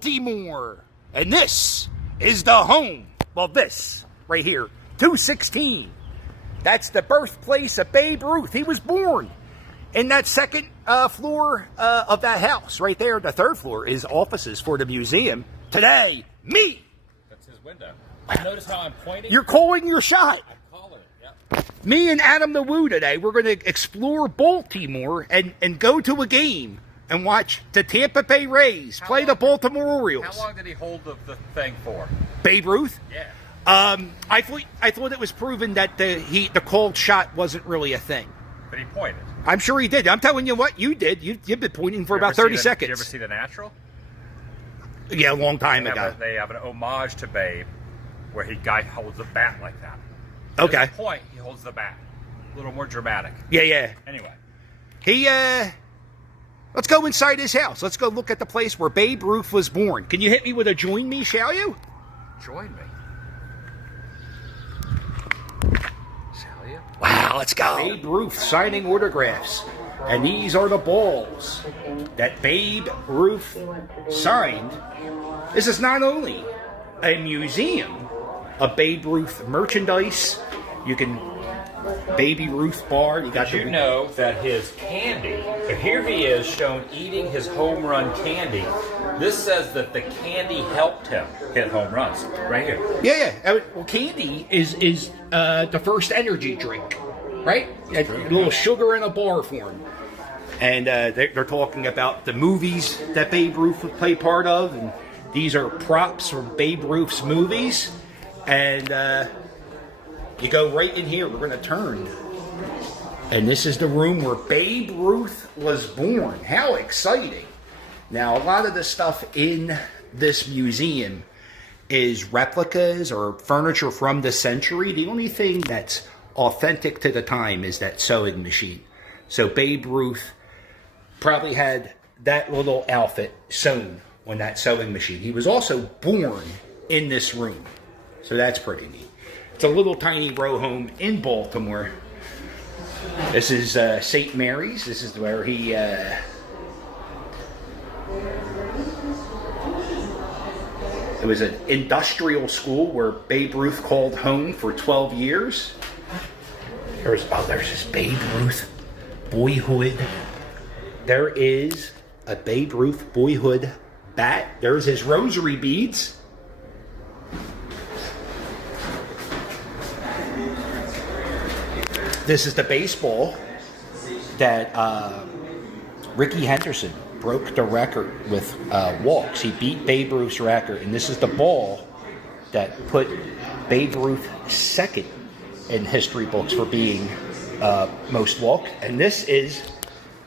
Baltimore. And this is the home. Well, this right here, 216. That's the birthplace of Babe Ruth. He was born in that second floor of that house. Right there, the third floor is offices for the museum. Today, me. That's his window. Notice how I'm pointing? You're calling your shot. I'm calling it, yep. Me and Adam the Woo today, we're going to explore Baltimore and go to a game and watch the Tampa Bay Rays play the Baltimore Orioles. How long did he hold the thing for? Babe Ruth? Yeah. I thought it was proven that the called shot wasn't really a thing. But he pointed. I'm sure he did. I'm telling you what, you did. You've been pointing for about 30 seconds. Did you ever see The Natural? Yeah, a long time ago. They have an homage to Babe where guy holds the bat like that. Okay. At the point, he holds the bat. A little more dramatic. Yeah. Anyway. Let's go inside his house. Let's go look at the place where Babe Ruth was born. Can you hit me with a join me, shall you? Join me. Shall you? Wow, let's go. Babe Ruth signing autographs. And these are the balls that Babe Ruth signed. This is not only a museum of Babe Ruth merchandise. You can Baby Ruth bar. Did you know that his candy, so here he is shown eating his home run candy. This says that the candy helped him hit home runs. Right here. Yeah. Well, candy is the first energy drink, right? A little sugar in a bar form. And they're talking about the movies that Babe Ruth would play part of. And these are props from Babe Ruth's movies. And you go right in here. We're going to turn. And this is the room where Babe Ruth was born. How exciting. Now, a lot of the stuff in this museum is replicas or furniture from the century. The only thing that's authentic to the time is that sewing machine. So Babe Ruth probably had that little outfit sewn on that sewing machine. He was also born in this room. So that's pretty neat. It's a little tiny row home in Baltimore. This is St. Mary's. This is where he... It was an industrial school where Babe Ruth called home for 12 years. There's this Babe Ruth boyhood. There is a Babe Ruth boyhood bat. There's his rosary beads. This is the baseball that Rickey Henderson broke the record with walks. He beat Babe Ruth's record, and this is the ball that put Babe Ruth second in history books for being most walked. And this is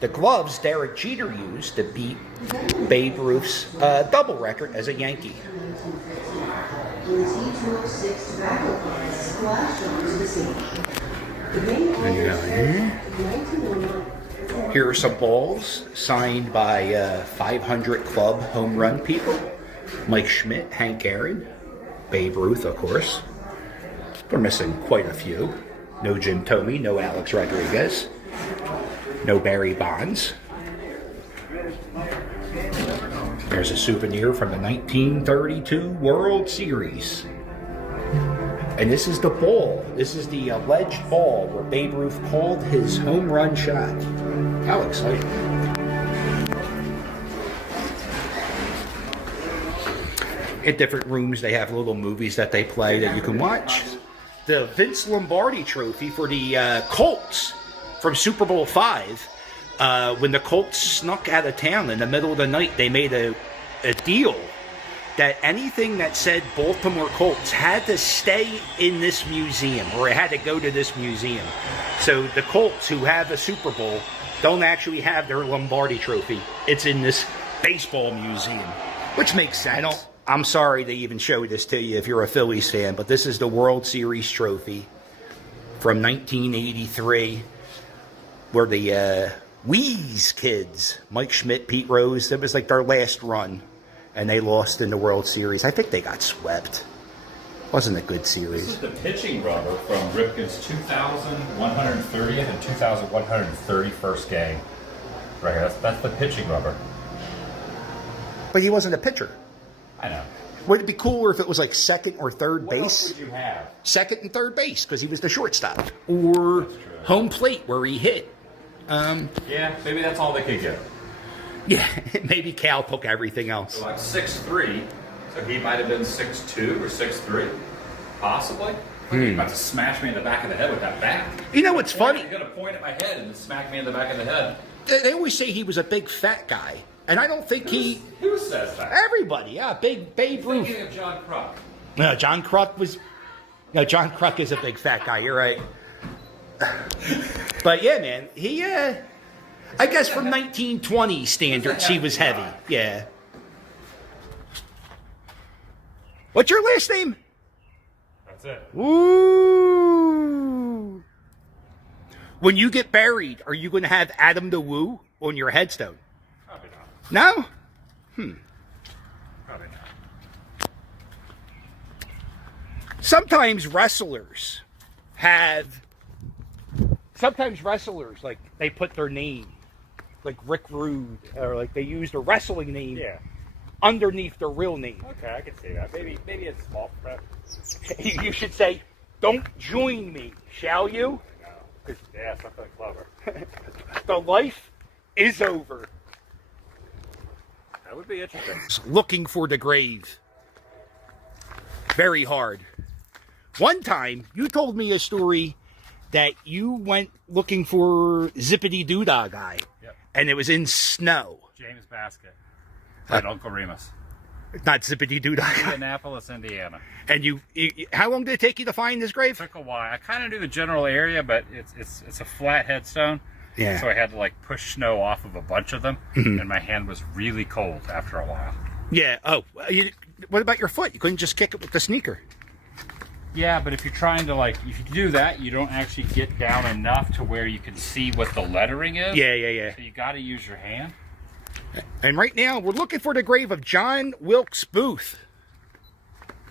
the gloves Derek Jeter used to beat Babe Ruth's double record as a Yankee. Here are some balls signed by 500 Club home run people. Mike Schmidt, Hank Aaron, Babe Ruth, of course. We're missing quite a few. No Jim Thome, no Alex Rodriguez, no Barry Bonds. There's a souvenir from the 1932 World Series. And this is the ball. This is the alleged ball where Babe Ruth called his home run shot. How exciting. In different rooms, they have little movies that they play that you can watch. The Vince Lombardi trophy for the Colts from Super Bowl V. When the Colts snuck out of town in the middle of the night, they made a deal that anything that said Baltimore Colts had to stay in this museum, or it had to go to this museum. So the Colts, who have a Super Bowl, don't actually have their Lombardi trophy. It's in this baseball museum, which makes sense. I'm sorry to even show this to you if you're a Phillies fan, but this is the World Series trophy from 1983, where the Wheeze kids, Mike Schmidt, Pete Rose, that was like their last run. And they lost in the World Series. I think they got swept. Wasn't a good series. This is the pitching rubber from Ripken's 2,130th and 2,131st game. Right here. That's the pitching rubber. But he wasn't a pitcher. I know. Would it be cooler if it was like second or third What base? else would you have? Second and third base, because he was the shortstop. Or home plate, where he hit. Yeah, maybe that's all they could get. Yeah, maybe Cal took everything else. So I'm 6'3", so he might have been 6'2" or 6'3", possibly. He's about to smash me in the back of the head with that bat. You know what's funny? He's going to point at my head and then smack me in the back of the head. They always say he was a big fat guy. And I don't think Who says that? Everybody, yeah, big Babe Ruth. Thinking of John Kruk. No, John Kruk was... No, John Kruk is a big fat guy, you're right. But yeah, man, he, I guess from 1920 standards, he was heavy. Yeah. What's your last name? That's it. Woo! When you get buried, are you going to have Adam the Woo on your headstone? Probably not. No? Probably not. Sometimes wrestlers, like, they put their name, like Rick Rude, or like they use their wrestling name underneath their real name. Okay, I can see that. Maybe it's small prep. You should say, "Don't join me, shall you?" No. Yeah, something clever. The life is over. That would be interesting. Looking for the grave. Very hard. One time, you told me a story that you went looking for Zippity Doodah guy. Yep. And it was in snow. James Basket. And Uncle Remus. Not Zippity Doodah guy. Indianapolis, Indiana. And you, how long did it take you to find this grave? Took a while. I kind of knew the general area, but it's a flat headstone. Yeah. So I had to like push snow off of a bunch of them, and my hand was really cold after a while. Yeah. Oh, what about your foot? You couldn't just kick it with the sneaker. Yeah, but if you're trying to if you do that, you don't actually get down enough to where you can see what the lettering is. Yeah. So you got to use your hand. And right now, we're looking for the grave of John Wilkes Booth.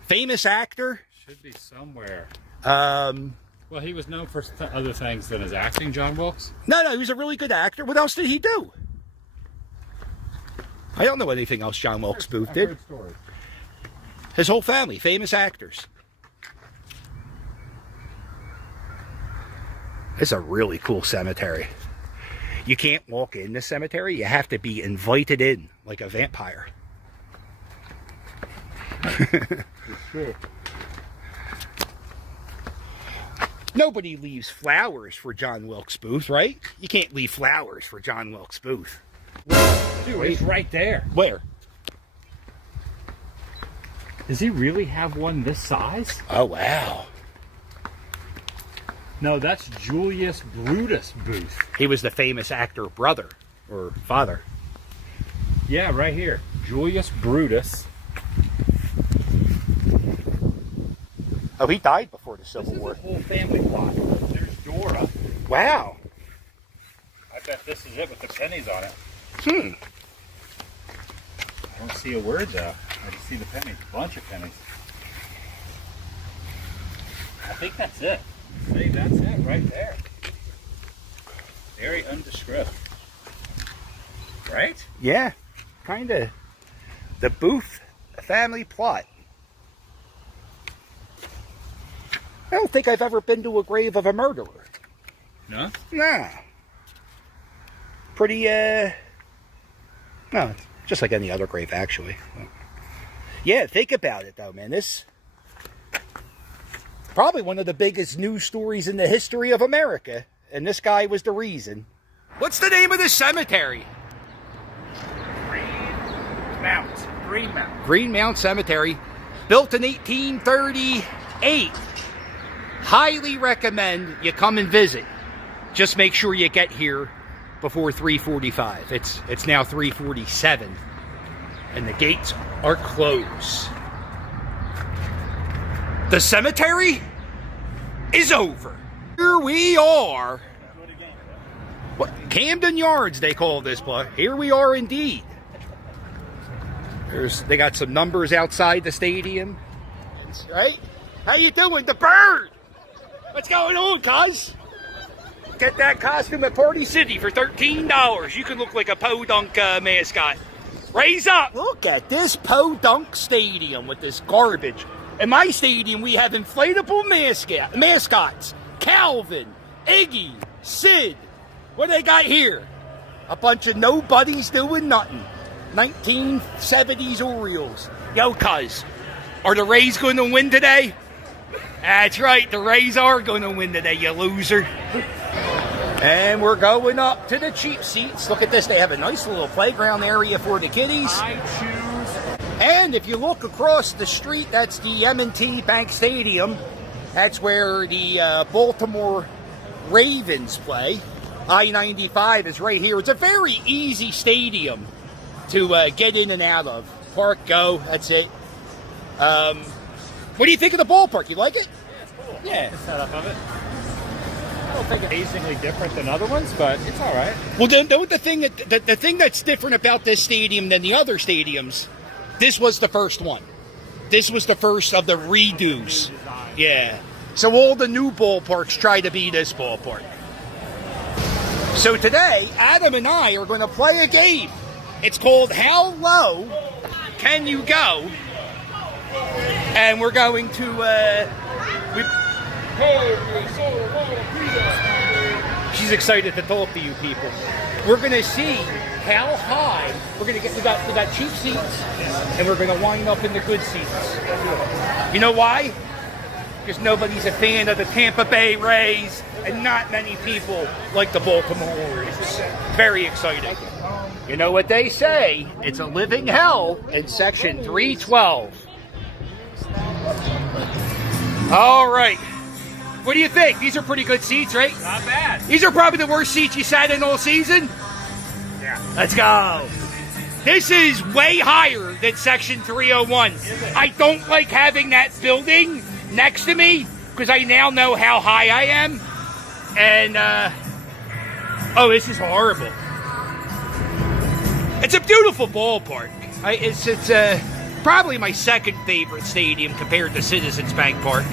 Famous actor. Should be somewhere. Well, he was known for other things than his acting, John Wilkes. No, he was a really good actor. What else did he do? I don't know anything else John Wilkes Booth did. His whole family, famous actors. It's a really cool cemetery. You can't walk in the cemetery. You have to be invited in like a vampire. It's true. Nobody leaves flowers for John Wilkes Booth, right? You can't leave flowers for John Wilkes Booth. Dude, it's right there. Where? Does he really have one this size? Oh, wow. No, that's Julius Brutus Booth. He was the famous actor brother or father. Yeah, right here. Julius Brutus. Oh, he died before the Civil War. This is a whole family plot. There's Dora. Wow. I bet this is it with the pennies on it. I don't see a word though. I just see the pennies. A bunch of pennies. I think that's it. See, that's it right there. Very undescript. Right? Yeah, kind of. The Booth family plot. I don't think I've ever been to a grave of a murderer. No? Nah. Pretty, no, it's just like any other grave, actually. Yeah, think about it, though, man. This probably one of the biggest news stories in the history of America, and this guy was the reason. What's the name of this cemetery? Greenmount Cemetery, built in 1838. Highly recommend you come and visit. Just make sure you get here before 3:45. It's now 3:47, and the gates are closed. The cemetery is over. Here we are. What, Camden Yards, they call this place. Here we are indeed. They got some numbers outside the stadium. Right? How you doing? The bird! What's going on, cuz? Get that costume at Party City for $13. You can look like a podunk mascot. Raise up. Look at this podunk stadium with this garbage. In my stadium, we have inflatable mascots. Calvin, Iggy, Sid. What do they got here? A bunch of nobodies doing nothing. 1970s Orioles. Yo, cuz, are the Rays going to win today? That's right, the Rays are going to win today, you loser. And we're going up to the cheap seats. Look at this, they have a nice little playground area for the kiddies. I choose. And if you look across the street, that's the M&T Bank Stadium. That's where the Baltimore Ravens play. I-95 is right here. It's a very easy stadium to get in and out of. Park, go, that's it. What do you think of the ballpark? You like it? Yeah, it's cool. Yeah. The setup of it. I don't think it's amazingly different than other ones, but it's all right. Well, the thing that's different about this stadium than the other stadiums, this was the first one. This was the first of the redos. Yeah. So all the new ballparks try to be this ballpark. So today, Adam and I are going to play a game. It's called How Low Can You Go? And we're going to... She's excited to talk to you people. We're going to see how high we got cheap seats, and we're going to wind up in the good seats. You know why? Because nobody's a fan of the Tampa Bay Rays, and not many people like the Baltimore Orioles. Very exciting. You know what they say? It's a living hell in section 312. All right. What do you think? These are pretty good seats, right? Not bad. These are probably the worst seats you sat in all season. Yeah. Let's go. This is way higher than section 301. I don't like having that building next to me because I now know how high I am. And, oh, this is horrible. It's a beautiful ballpark. It's probably my second favorite stadium compared to Citizens Bank Park.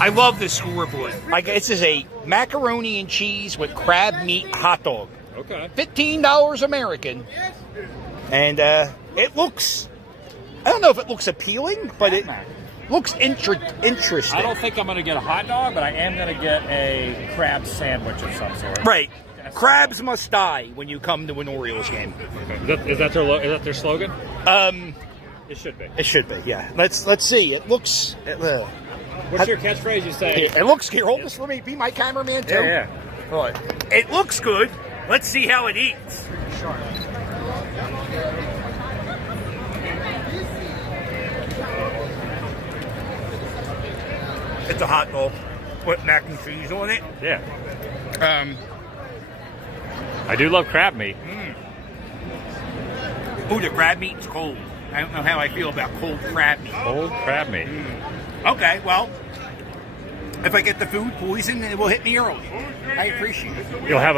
I love the scoreboard. This is a macaroni and cheese with crab meat hot dog. Okay. $15 American. And it looks, I don't know if it looks appealing, but it looks interesting. I don't think I'm going to get a hot dog, but I am going to get a crab sandwich of some sort. Right. Crabs must die when you come to an Orioles game. Okay. Is that their slogan? It should be. It should be, yeah. Let's see. It looks... What's your catchphrase you say? It looks here. Hold this. Let me be my cameraman too. Yeah. All right. It looks good. Let's see how it eats. It's a hot dog with mac and cheese on it. Yeah. I do love crab meat. Ooh, the crab meat's cold. I don't know how I feel about cold crab meat. Cold crab meat. Okay, well, if I get the food poison, it will hit me early. I appreciate it. You'll have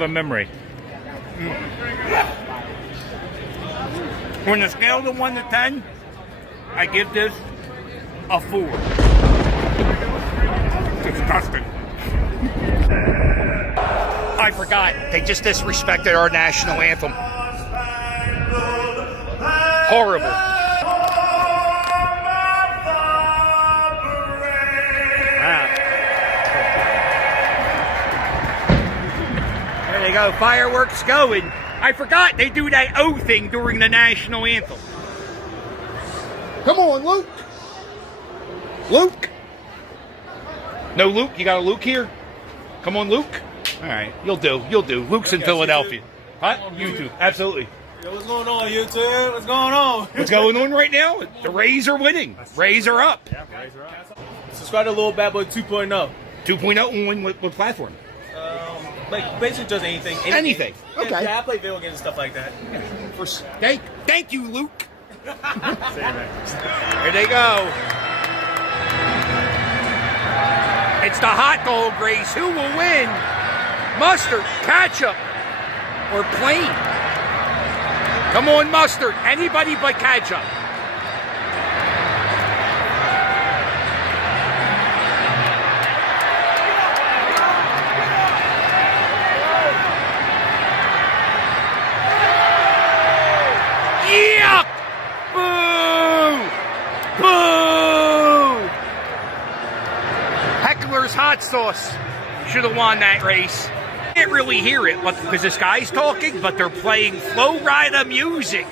a memory. On a scale of 1 to 10, I give this a 4. Disgusting. I forgot. They just disrespected our national anthem. Horrible. There they go, fireworks going. I forgot they do that O thing during the national anthem. Come on, Luke. Luke. No, Luke. You got a Luke here? Come on, Luke. All right, you'll do. You'll do. Luke's in Philadelphia. Huh? YouTube. Absolutely. Yo, what's going on, YouTube? What's going on? What's going on right now? The Rays are winning. Rays are up. Yeah, Rays are up. Subscribe to Little Bad Boy 2.0. 2.0 on what platform? Like basically just anything. Anything. Okay. Yeah, I play video games and stuff like that. Thank you, Luke. See you, man. Here they go. It's the hot dog race. Who will win? Mustard, ketchup, or plain? Come on, mustard. Anybody but ketchup. hot sauce should have won that race. Can't really hear it because this guy's talking, but they're playing Flow Rida music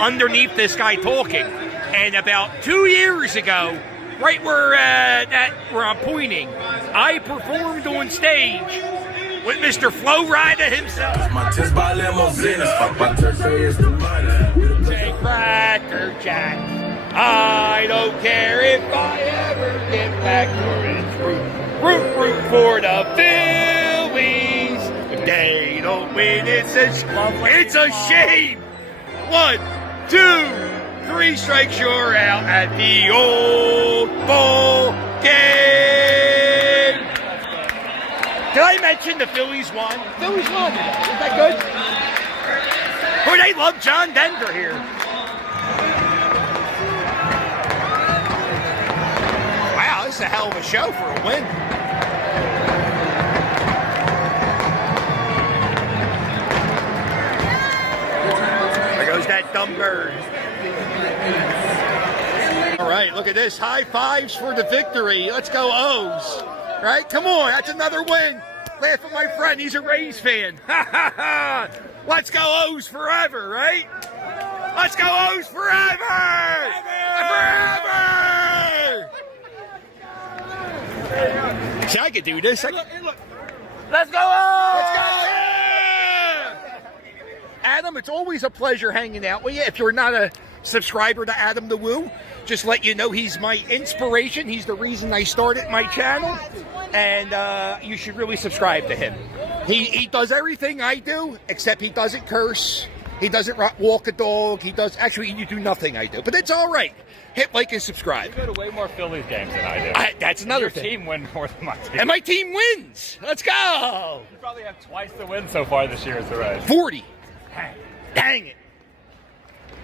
underneath this guy talking. And about 2 years ago, right where I'm pointing, I performed on stage with Mr. Flow Rida himself. Say Cracker Jack, I don't care if I ever get back for it's root for the Phillies. If they don't win, it's a shame. 1, 2, 3 strikes, you're out at the old ball game. Did I mention the Phillies won? Phillies won. Isn't that good? Boy, they love John Denver here. Wow, this is a hell of a show for a win. There goes that dumb bird. All right, look at this. High fives for the victory. Let's go O's. Right? Come on, that's another win. Laugh at my friend. He's a Rays fan. Let's go O's forever, right? Let's go O's forever! Forever! See, I could do this. Let's go O's! Let's go, yeah! Adam, it's always a pleasure hanging out with you. If you're not a subscriber to Adam the Woo, just let you know he's my inspiration. He's the reason I started my channel, and you should really subscribe to him. He does everything I do, except he doesn't curse. He doesn't walk a dog. He does, actually, you do nothing I do, but it's all right. Hit like and subscribe. You go to way more Phillies games than I do. That's another thing. Your team wins more than my team. And my team wins. Let's go. You probably have twice the wins so far this year as the Rays. 40. Dang it.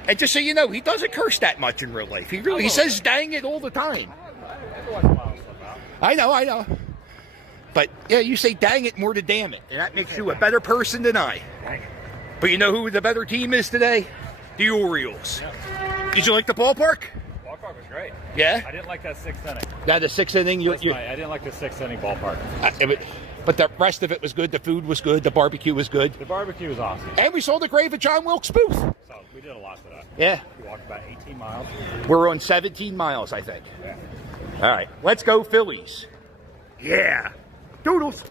And just so you know, he doesn't curse that much in real life. He says dang it all the time. I know. But yeah, you say dang it more than damn it. And that makes you a better person than I. But you know who the better team is today? The Orioles. Yeah. Did you like the ballpark? The ballpark was great. Yeah? I didn't like that 6th inning. Now the 6th inning? I didn't like the 6th inning ballpark. But the rest of it was good. The food was good. The barbecue was good. The barbecue was awesome. And we saw the grave of John Wilkes Booth. So we did a lot today. Yeah. We walked about 18 miles. We're on 17 miles, I think. Yeah. All right. Let's go Phillies. Yeah. Doodles.